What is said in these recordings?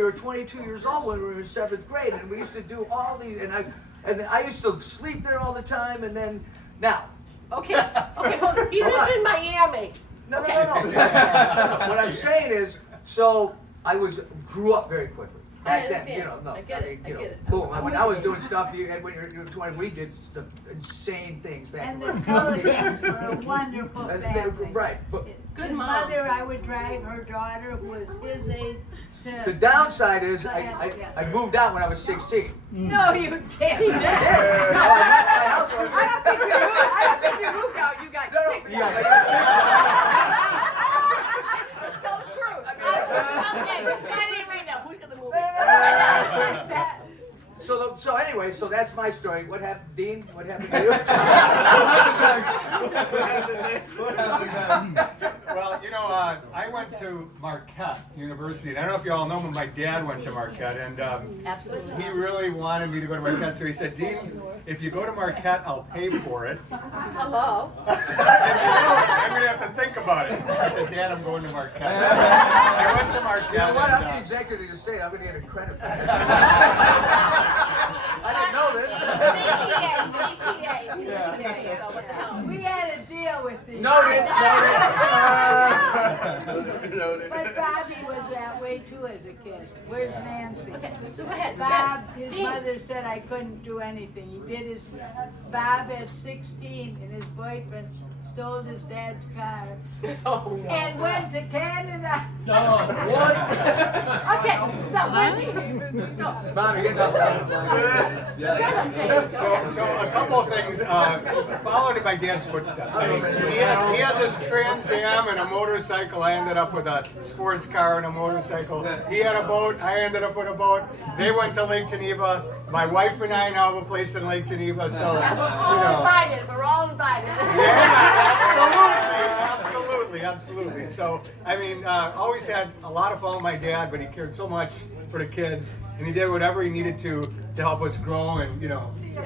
we were 22 years old when we were in 7th grade, and we used to do all these, and I used to sleep there all the time, and then, now. Okay, hold on. He lives in Miami. No. What I'm saying is, so I grew up very quickly. Back then, I get it. Boom. When I was doing stuff, when you're 20, we did the insane things back And then. the Pelicans were a wonderful family. Right. But Good His mom. mother, I would drive her daughter, who was his age, the downside is, I moved out when I was 16. No, you can't. Yeah. No, I left my house. I don't think you moved out. You got kicked out. Tell the truth. Who's gonna move? So anyway, so that's my story. What happened, Dean? What happened to you? Well, I went to Marquette University, and I don't know if you all know, but my dad went to Marquette, and Absolutely. he really wanted me to go to Marquette, so he said, Dean, if you go to Marquette, I'll pay for it. Hello. I'm going to have to think about it. I said, Dad, I'm going to Marquette. I went to Marquette. You know what? I'm the and, executive of the state. I'm going to get a credit for that. I didn't know this. CPA. We had a deal with these. Noted. But Bobby was that way too as a kid. Where's Nancy? Okay, so go ahead. Bob, his Dean. mother said I couldn't do anything. He did his, Bob at 16 and his boyfriend stole his dad's car Oh, no. and went to Canada. Okay, so Wendy. So, Mommy, get So a couple of things, followed in my dad's footsteps. He had this Trans Am and a motorcycle. I ended up with a sports car and a motorcycle. He had a boat. I ended up with a boat. They went to Lake Geneva. My wife and I now have a place in Lake Geneva. So, we're all invited. We're all invited. Yeah, absolutely. So, I mean, always had a lot of fun with my dad, but he cared so much for the kids, and he did whatever he needed to help us grow and,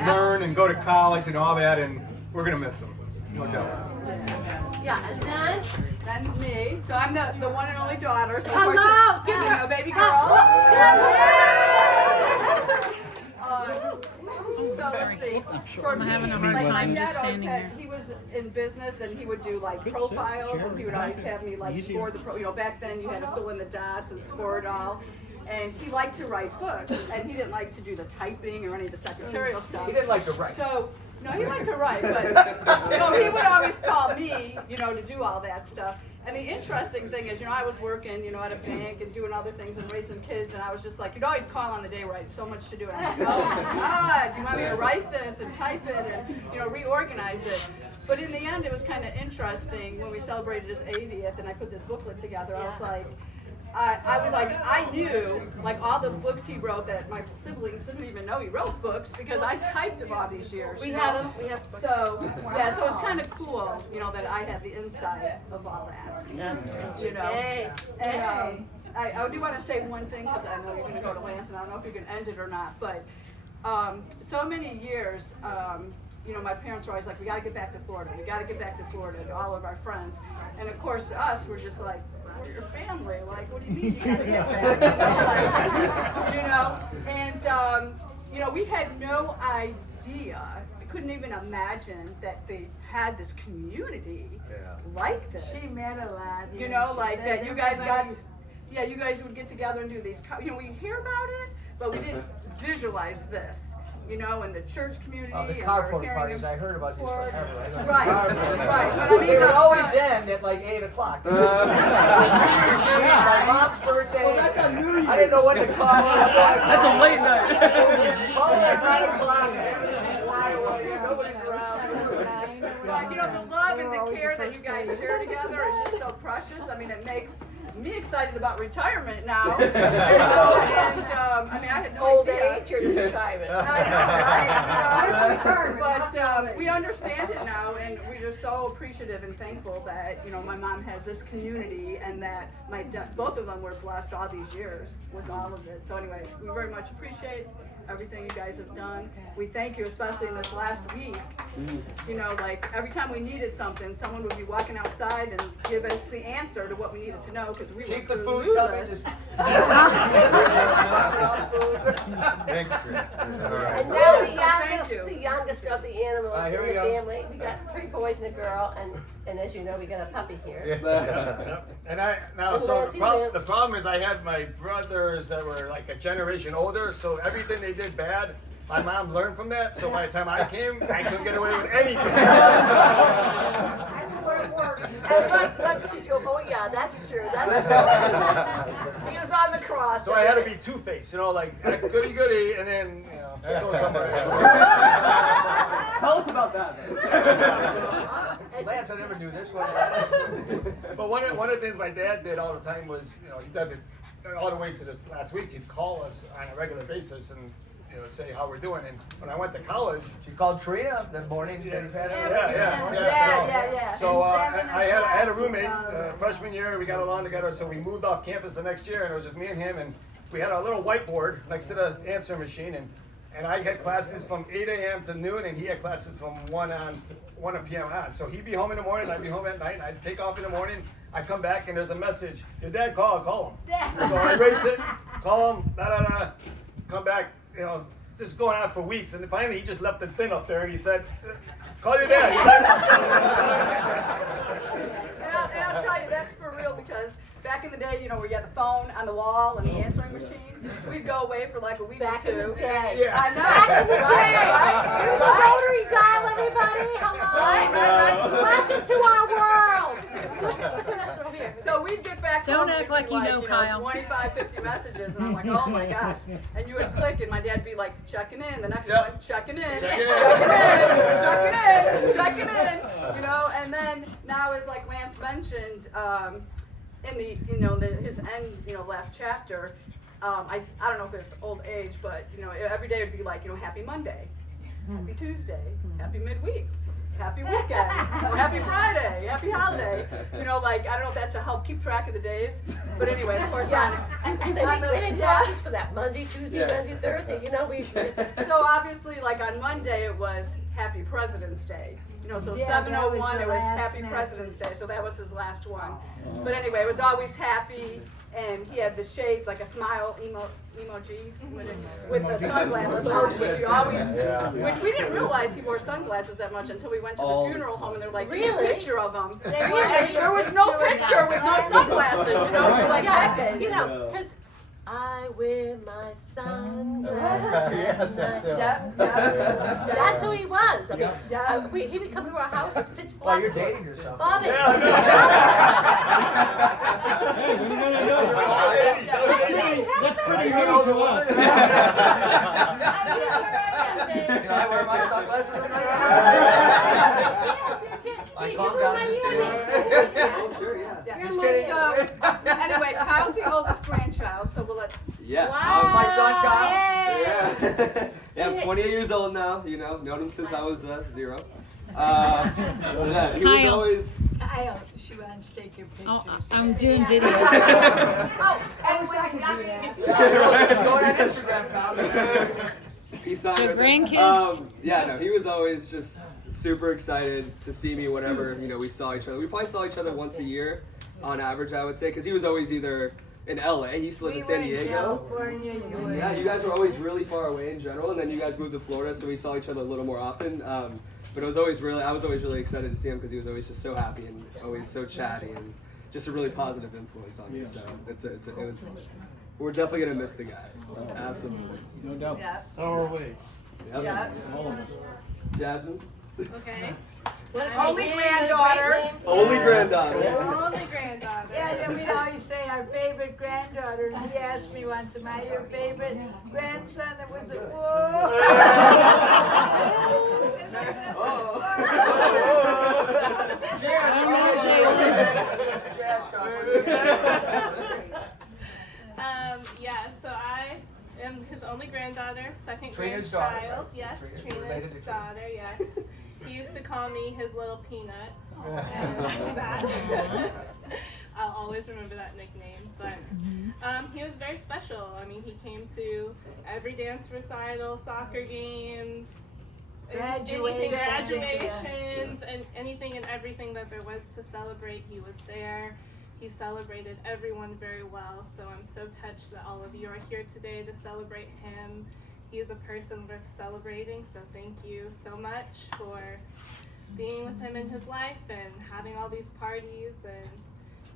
learn and go to college and all that, and we're gonna miss him, no doubt. Yeah, and then. And me. So I'm the one and only daughter. So of course Hello. she's, give her a baby girl. So let's see. I'm having a hard time just standing here. He was in business and he would do like profiles and he would always have me like score the back then you had to fill in the dots and score it all. And he liked to write books and he didn't like to do the typing or any of the secretarial stuff. He didn't like to write. So, no, he liked to write, but he would always call me, to do all that stuff. And the interesting thing is, I was working, at a bank and doing other things and raising kids, and I was just like, you'd always call on the day where I had so much to do. And I'm like, oh my God, you want me to write this and type it and, reorganize it. But in the end, it was kind of interesting when we celebrated his 80th and I put this booklet together. I was like, I knew, like, all the books he wrote that my siblings didn't even know he wrote books because I typed them all these years. We have them. We have. So, so it's kind of cool, that I had the insight of all that. Yay. And I do want to say one thing because I know you're going to go to Lance and I don't know if you can end it or not, but so many years, my parents were always like, we got to get back to Florida. We got to get back to Florida to all of our friends. And of course, to us, we're just like, we're your family. Like, what do you mean you got to get back? And, we had no idea. I couldn't even imagine that they had this community like this. She met a lot. Like that you guys you guys would get together and do these, we hear about it, but we didn't visualize this. In the church community. The carport parties, I heard about these forever. Right. But I mean, they would always end at like 8 o'clock. My mom's birthday. Well, that's on New Year's. I didn't know what to call it. That's a late night. Call it at 9 o'clock. Nobody's around. The love and the care that you guys share together is just so precious. I mean, it makes me excited about retirement now. And I had no idea. Age or just retirement? But we understand it now, and we're just so appreciative and thankful that my mom has this community, and that both of them were blessed all these years with all of it. So anyway, we very much appreciate everything you guys have done. We thank you, especially in this last week. Like every time we needed something, someone would be walking outside and give us the answer to what we needed to know because we Keep were the food coming. Thanks, Chris. And now Thank you. the youngest of the animals Here in we the go. family. We got 3 boys and a girl, and as you know, we got a puppy here. Yep. And I now And so Nancy the lives. problem is I had my brothers that were like a generation older, so everything they did bad, my mom learned from that. So by the time I came, I couldn't get away with anything. And look, she's going, oh yeah, that's true. That's true. He was on the cross. So I had to be two-faced, you know, like goody goody, and then go somewhere. Tell us about that. Lance, I never knew this one. But one of the things my dad did all the time was, he does it all the way to this last week. He'd call us on a regular basis and say how we're doing. And when I went to college, She called Trina the morning that he passed away. Yeah. So And I had a roommate freshman year. We got along together, so we moved off campus the next year, and it was just me and him. And we had a little whiteboard next to the answering machine, and I had classes from 8 a.m. to noon, and he had classes from 1 p.m. on. So he'd be home in the morning, I'd be home at night, and I'd take off in the morning. I'd come back, and there's a message. Your dad called, call him. So I erase it, call him, come back, just going on for weeks. And finally, he just left the thing up there, and he said, call your dad. And I'll tell you, that's for real, because back in the day, where you had the phone on the wall and the answering machine, we'd go away for like a week Back or in two. the day. Yeah. I know. Back in the day. Right? You're the rotary dial, everybody. Hello. Right. Welcome to our world. Look at us over here. So we'd get back Don't home, act it'd like be you know, Kyle. 25, 50 messages, and I'm like, oh my gosh. And you would click, and my dad'd be like, checking in. The next Yep. one, checking in. Checking in. Checking in. And then now, as like Lance mentioned, in his end, last chapter, I don't know if it's old age, but every day would be like, happy Monday, happy Tuesday, happy midweek, happy weekend, happy Friday, happy holiday. I don't know if that's to help keep track of the days, but anyway, of course, And they didn't watch us for that Monday, Tuesday, Wednesday, Thursday. We. So obviously, like on Monday, it was Happy President's Day. So Yeah, that 7:01, was the it was last Happy message. President's Day, so that was his last one. But anyway, it was always happy, and he had the shades, like a smile emoji with the sunglasses on, which he always, which we didn't realize he wore sunglasses that much until we went to the funeral home, and they're like, "Here's a Really? picture of him." Really? And there was no picture with no sunglasses, for like decades. Because I wear my sunglasses. Yes, that's it. Yep. That's who he was. I mean, Yeah. he would come to our house, it's pitch Well, black. you're dating yourself. Bobby. Hey, what are you gonna do? That's pretty new to us. I wear my sunglasses. I calm down. Just kidding. Just kidding. So, anyway, Kyle's the oldest grandchild, so we'll let. Yeah. My son Kyle. Yeah. Yeah, I'm 28 years old now, known him since I was 0. Yeah, he was Kyle. always. Kyle, she wants to take your pictures. Oh, I'm doing video. Oh, Going on Instagram, Kyle. Peace out. So grandkids? Yeah, no, he was always just super excited to see me whenever, we saw each other. We probably saw each other once a year on average, I would say, because he was always either in LA, he used to live in San Diego. California, Yeah, you guys were always really far away in general, and then you guys moved to Florida, so we saw each other a little more often. But I was always really excited to see him because he was always just so happy and always so chatty and just a really positive influence on me. So we're definitely gonna miss the guy. Absolutely. No doubt. Yeah. So are we. Yep. Yeah. All of us. Jasmine, Only Only granddaughter. only granddaughter. Only granddaughter. Yeah, and we'd always say our favorite granddaughter, and he asked me once, am I your favorite grandson? It was like, whoa. Yeah, so I am his only granddaughter, second Trina's daughter, grandchild. right? Yes, Trina, related to Trina's Trina. daughter, yes. He used to call me his little peanut. And that. I'll always remember that nickname. But he was very special. I mean, he came to every dance recital, soccer games, graduations, and anything and everything that there was to celebrate, he was there. He celebrated everyone very well, so I'm so touched that all of you are here today to celebrate him. he is a person worth celebrating. So thank you so much for being with him in his life and having all these parties and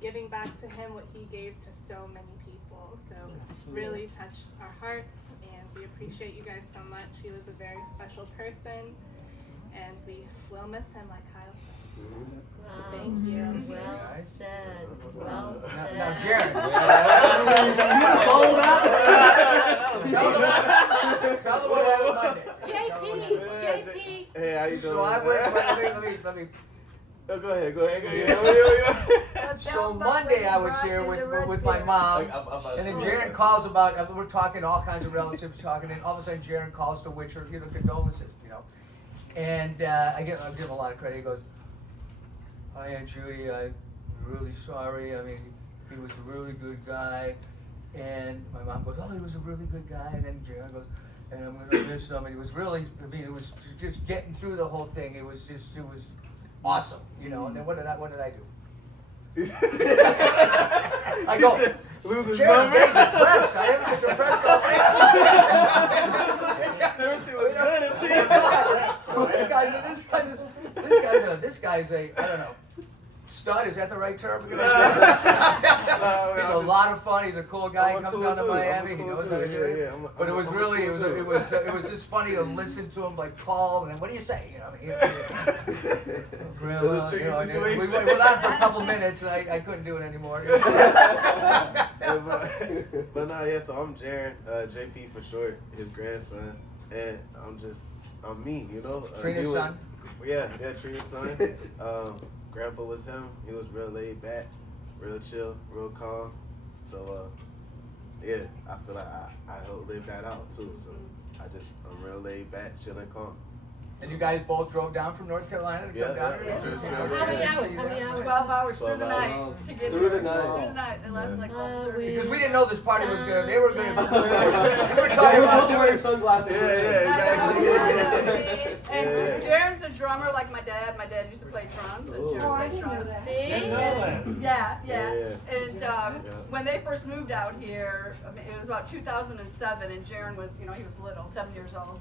giving back to him what he gave to so many people. So it's really touched our hearts, and we appreciate you guys so much. He was a very special person, and we will miss him, like Kyle said. Thank you. Well said. Well said. Now, Jared. Tell them what happened Monday. JP. Hey, how you doing? So I went, let me. Oh, go ahead. So Monday I was here with my mom, and then Jaron calls about, we're talking all kinds of relatives talking, and all of a sudden Jaron calls to wish her, condolences, and I give him a lot of credit. He goes, "Hi, Aunt Judy, I'm really sorry. I mean, he was a really good guy." And my mom goes, "Oh, he was a really good guy." And then Jaron goes, "And I'm gonna miss him." And it was really, it was just getting through the whole thing. It was awesome, And then what did I do? I go, lose his Jared, number. I'm depressed. I am depressed all day. Everything was good. This guy's a, I don't know, stud, is that the right term? He's a lot of fun. He's a cool guy. He comes down to Miami. He knows how to do it. But it was really, it was just funny to listen to him call and then, what do you say? Grandma, we went on for a couple minutes and I couldn't do it anymore. But nah, yeah. So I'm Jaron, JP for short, his grandson, and I'm me, Trina's son. Yeah, Trina's son. Grandpa was him. He was real laid back, real chill, real calm. So, yeah, I feel like I helped live that out too. So I'm real laid back, chill and calm. And you guys both drove down from North Carolina to come down here? How many hours? 12 hours through the 12 night hours. to get Through here. the night. Through the night. They left like 11:30. Because we didn't know this party was gonna. They were gonna. They were They talking were about both wearing sunglasses. exactly. And Jaron's a drummer like my dad. My dad used to play drums, and Jaron plays drums. And when they first moved out here, it was about 2007, and Jaron was, he was little, 7 years old.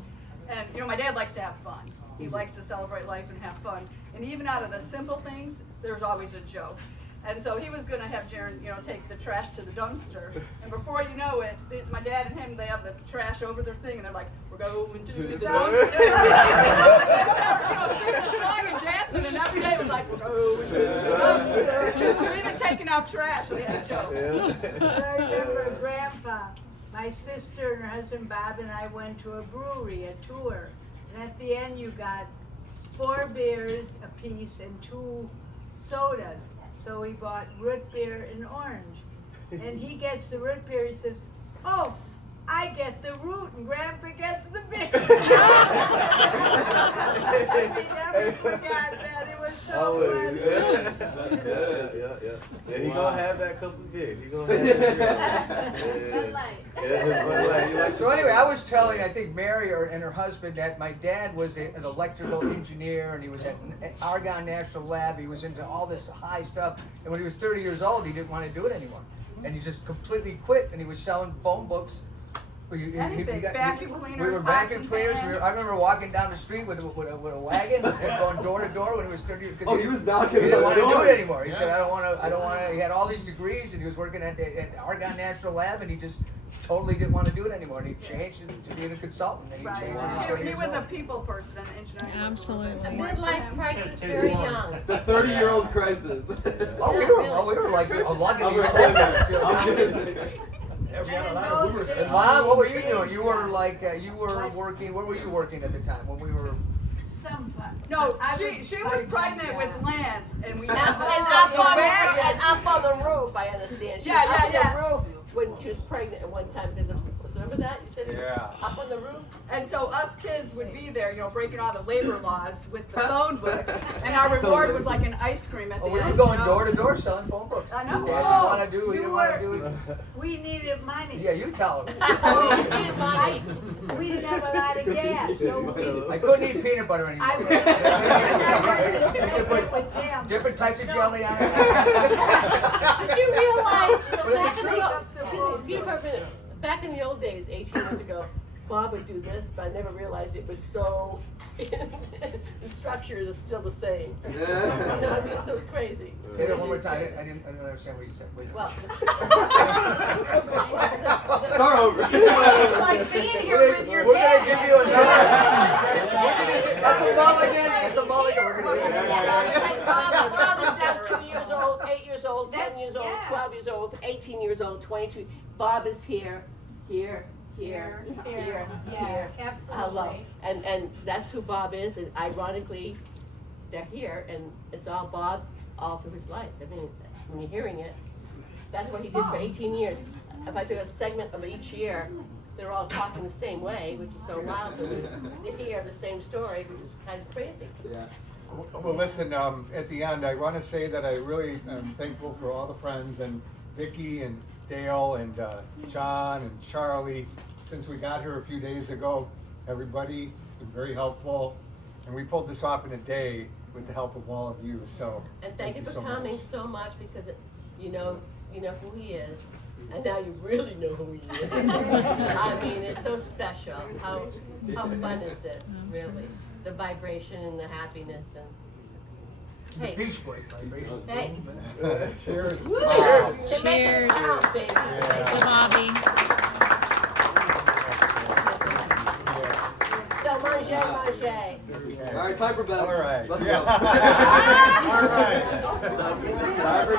And my dad likes to have fun. He likes to celebrate life and have fun. And even out of the simple things, there's always a joke. And so he was going to have Jaron, take the trash to the dumpster. And before you know it, my dad and him, they have the trash over their thing, and they're like, "We're going to the dumpster." Singing the song and dancing, and every day was like, "We're going to the dumpster." We're even taking out trash. They had a joke. I remember Grandpa, my sister and her husband Bob and I went to a brewery, a tour. And at the end you got 4 beers a piece and 2 sodas. So we bought root beer and orange. And he gets the root beer, he says, "Oh, I get the root and Grandpa gets the beer." We never forgot that. It was so Always. funny. Yeah, he gonna have that cup of beer. He gonna have that beer. Bud Light. Yeah, his Bud Light. He likes So anyway, I was telling, I think Mary and her husband that my dad was an electrical engineer, and he was at Argonne National Lab. He was into all this high stuff, and when he was 30 years old, he didn't want to do it anymore, and he just completely quit. And he was selling phone books. Anything, vacuum cleaners, We were pots vacuum and cleaners. pans. I remember walking down the street with a wagon and going door to door when he was 30. Oh, he was knocking He didn't want to do doors. it anymore. He said, "I don't want to." He had all these degrees, and he was working at Argonne National Lab, and he just totally didn't want to do it anymore. And he changed to being a consultant. And he changed. Right. He was a people person, and engineering was a A little bit more for midlife him. crisis very young. The 30-year-old crisis. Oh, we were like lugging I'm these kidding. Yeah, we had a lot of Ubers. And Mom, what were you doing? You were like, you were working. Where were you working at the time when we were? No, she was pregnant with Lance, and we And had up the on wagon. the roof, I understand. She Yeah, was up yeah, on the roof when she was pregnant at one time because of, remember that? You said it? Yeah. Up on the roof? And so us kids would be there, breaking all the labor laws with the phone books, and our reward was like an ice cream at the Oh, we end. were going door to door selling phone books. I know. Dad, Oh, you want to do it? We needed money. Yeah, you tell him. We needed money. We didn't have a lot of gas, so I couldn't eat peanut butter I anymore. went with them. Different types of jelly on it. Did you realize, But it's back in true. the, excuse me for a minute, back in the old days, 18 years ago, Bob would do this, but I never realized it was so, the structure is still the same. You know, I mean, it's so crazy. Say that one more time. I didn't understand what you said. Wait. Well. Start over. It's like being here with your We're dad. gonna give you another. That's a mulligan. That's a mulligan. We're gonna give you Bob is now 2 years old, 8 years old, 10 That's- years old, yeah. 12 years old, 18 years old, 22. Bob is here, here, here, here, Yeah, here. Hello. absolutely. And that's who Bob is, and ironically, they're here, and it's all Bob all through his life. I mean, when you're hearing it, that's what he did for 18 years. If I took a segment of each year, they're all talking the same way, which is so loud to hear the same story, which is kind of crazy. Yeah. Well, listen, at the end, I want to say that I really am thankful for all the friends and Vicky and Dale and John and Charlie. Since we got here a few days ago, everybody been very helpful, and we pulled this off in a day with the help of all of you. So And thank you for so coming much. so much because you know who he is, and now you really know who he is. I mean, it's so special. How fun is this, really? The vibration and the happiness and the Beach Boys vibration. hey, Cheers. to make it Cheers. count, baby. To Bobby. So manger. All right, time for bed. All right. Let's Yeah. go. All right. Time for